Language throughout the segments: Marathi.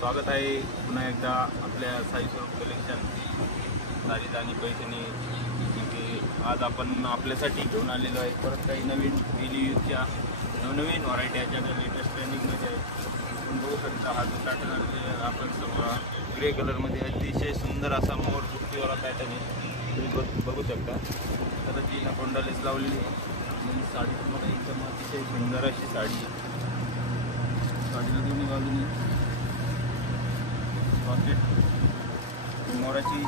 स्वागत आहे पुन्हा एकदा आपल्या साई स्वरूप कलेक्शन सारीज आणि पैठणी इथे आज आपण आपल्यासाठी घेऊन आलेलो आहे परत काही नवीन डेली यूजच्या नवनवीन व्हरायटी याच्या लेटेस्ट ट्रेंडिंगमध्ये आहे. आपण बघू शकता हा जो पॅटर्न आहे आपण समोर ग्रे कलरमध्ये अतिशय सुंदर असा मोर बुट्टीवाला पॅटर्न आहे. तुम्ही बघू शकता तर ती ना कोंडालेस लावलेली आहे आणि साडी तुम्हाला एकदम अतिशय सुंदर अशी साडी आहे. साडीला दोन्ही बाजूनी रॉकेट मोराची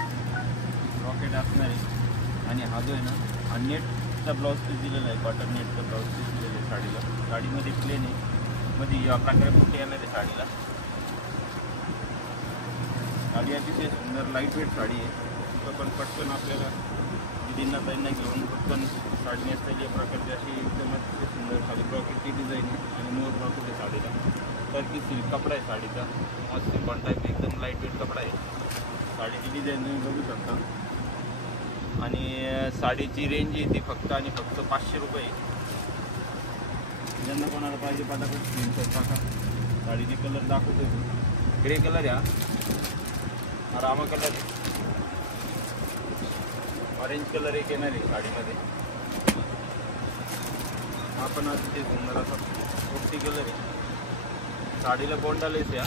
रॉकेट असणार आहे आणि हा जो आहे ना हा नेटचा ब्लाऊज पीस दिलेला आहे. कॉटन नेटचा ब्लाऊज पीस दिलेला आहे साडीला. साडीमध्ये प्लेन आहे मध्ये या प्रकारे बुट्टी येणार आहे साडीला. साडी अतिशय सुंदर लाईट वेट साडी आहे. तिथं पण पटकन आपल्याला दिदींना त्यांना घेऊन पटकन साडी नेसताची या प्रकारची अशी एकदम अतिशय सुंदर खाली ब्रॉकेटची डिझाईन आहे आणि मोर ब्रॉकेट आहे साडीला. टर्की सिल्क कपडा आहे साडीचा. मस्त वन टाईप एकदम लाईट वेट कपडा आहे. साडीची डिझाईन तुम्ही बघू शकता आणि साडीची रेंज आहे ती फक्त आणि फक्त 500 रुपये. ज्यांना कोणाला पाहिजे पटापट स्क्रीनशॉट टाका. साडीचे कलर दाखवतो. ग्रे कलर आहे हा रामा कलर आहे. ऑरेंज कलर एक येणार आहे साडीमध्ये. हा पण अतिशय सुंदर असा पोपटी कलर आहे. साडीला गोंडालेस या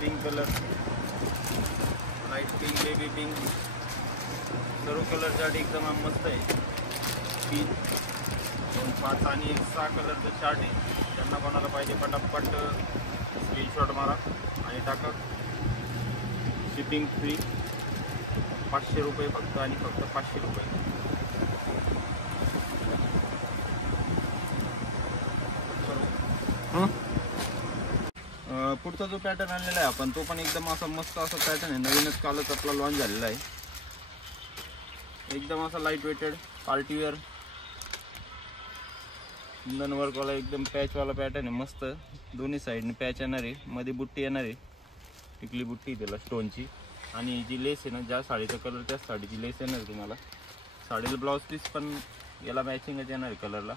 pink colour light pink baby pink सर्व कलरसाठी एकदम मस्त आहे. 3, 2, 5 आणि 6 कलरचं चार्ट आहे. त्यांना कोणाला पाहिजे पटापट स्क्रीनशॉट मारा आणि टाका. शिपिंग फ्री 500 रुपये फक्त आणि फक्त 500 रुपये. पुढचा जो पॅटर्न आणलेला आहे आपण तो पण एकदम असा मस्त असा पॅटर्न आहे. नवीनच कालच आपला लॉन्च झालेला आहे. एकदम असा लाईट वेटेड पार्टीवेअर कुंदन वर्कवाला एकदम पॅचवाला पॅटर्न आहे. मस्त दोन्ही साईडने पॅच येणार आहे. मध्ये बुट्टी येणार आहे. टिकली बुट्टी त्याला स्टोनची आणि जी लेस आहे ना ज्या साडीचा कलर त्याच साडीची लेस येणार आहे तुम्हाला. साडीला ब्लाऊज पीस पण याला मॅचिंगच येणार आहे कलरला.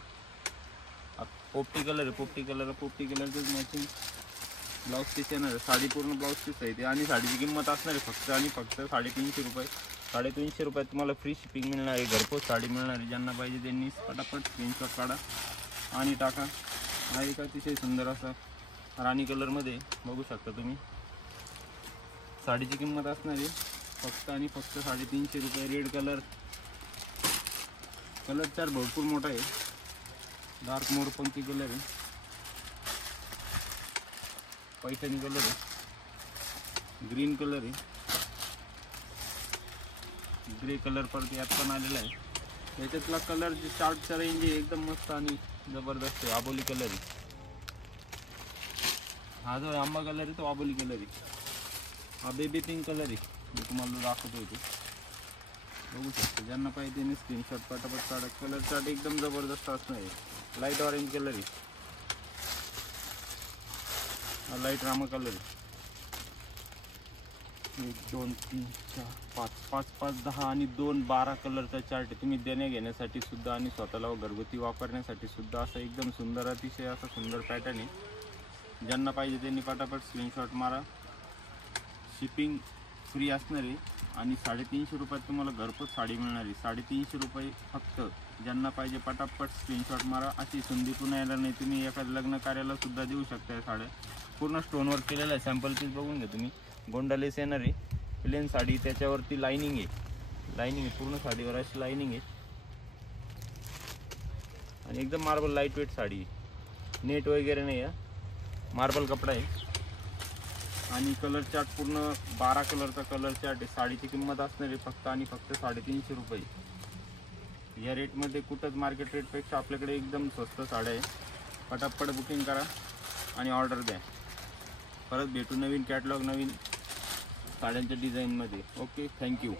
पोपटी कलर आहे. पोपटी कलरचंच मॅचिंग ब्लाऊज पीस येणार आहे. साडी पूर्ण ब्लाऊज पीस आहे ते आणि साडीची किंमत असणार आहे फक्त आणि फक्त 350 रुपये. 350 रुपयात तुम्हाला फ्री शिपिंग मिळणार आहे. घरपोच साडी मिळणार आहे. ज्यांना पाहिजे त्यांनी पटापट स्क्रीनशॉट काढा आणि टाका. हा एक अतिशय सुंदर असा राणी कलरमध्ये बघू शकता तुम्ही. साडीची किंमत असणार आहे फक्त आणि फक्त 350 रुपये. रेड कलर चार भरपूर मोठा आहे. डार्क मोरपंखी कलर आहे. पैठणी कलर आहे. ग्रीन कलर आहे. ग्रे कलर परत यात पण आलेला आहे. याच्यातला कलर जे चार्टचा रेंज आहे एकदम मस्त आणि जबरदस्त आहे. आबोली कलर आहे. हा जो आंबा कलर आहे तो आबोली कलर आहे. हा बेबी पिंक कलर आहे. मी तुम्हाला दाखवतो इथे बघू शकतो. ज्यांना पाहिजे त्यांनी स्क्रीनशॉट पटापट काढा. कलर चार्ट एकदम जबरदस्त असणार आहे. लाईट ऑरेंज कलर आहे. हा लाईट रामा कलर आहे. 1, 2, 3, 4, 5, 10 आणि 2, 12 कलरचा चार्ट आहे. तुम्ही देण्या घेण्यासाठी सुद्धा आणि स्वतःला घरगुती वापरण्यासाठी सुद्धा असं एकदम सुंदर अतिशय असा सुंदर पॅटर्न आहे. ज्यांना पाहिजे त्यांनी पटापट स्क्रीनशॉट मारा. शिपिंग फ्री असणार आहे आणि 350 रुपयात तुम्हाला घरपोच साडी मिळणार आहे. 350 रुपये फक्त. ज्यांना पाहिजे पटापट स्क्रीनशॉट मारा. अशी संधी पुन्हा येणार नाही. तुम्ही एखाद्या लग्न कार्याला सुद्धा देऊ शकता. साड्या पूर्ण स्टोनवर केलेला आहे. सॅम्पल पीस बघून घ्या तुम्ही. गोंडालेस येणार आहे. प्लेन साडी त्याच्यावरती लाईनिंग आहे. पूर्ण साडीवर अशी लाईनिंग आहे आणि एकदम मार्बल लाईट वेट साडी आहे. नेट वगैरे नाही आहे. मार्बल कपडा आहे आणि कलर चार्ट पूर्ण 12 कलरचा कलर चार्ट आहे. साडीची किंमत असणार आहे फक्त आणि फक्त 350 रुपये. या रेटमध्ये कुठंच मार्केट रेटपेक्षा आपल्याकडे एकदम स्वस्त साड्या आहे. पटापट बुकिंग करा आणि ऑर्डर द्या. परत भेटू नवीन कॅटलॉग नवीन साड्यांच्या डिझाईनमध्ये. Okay, thank you.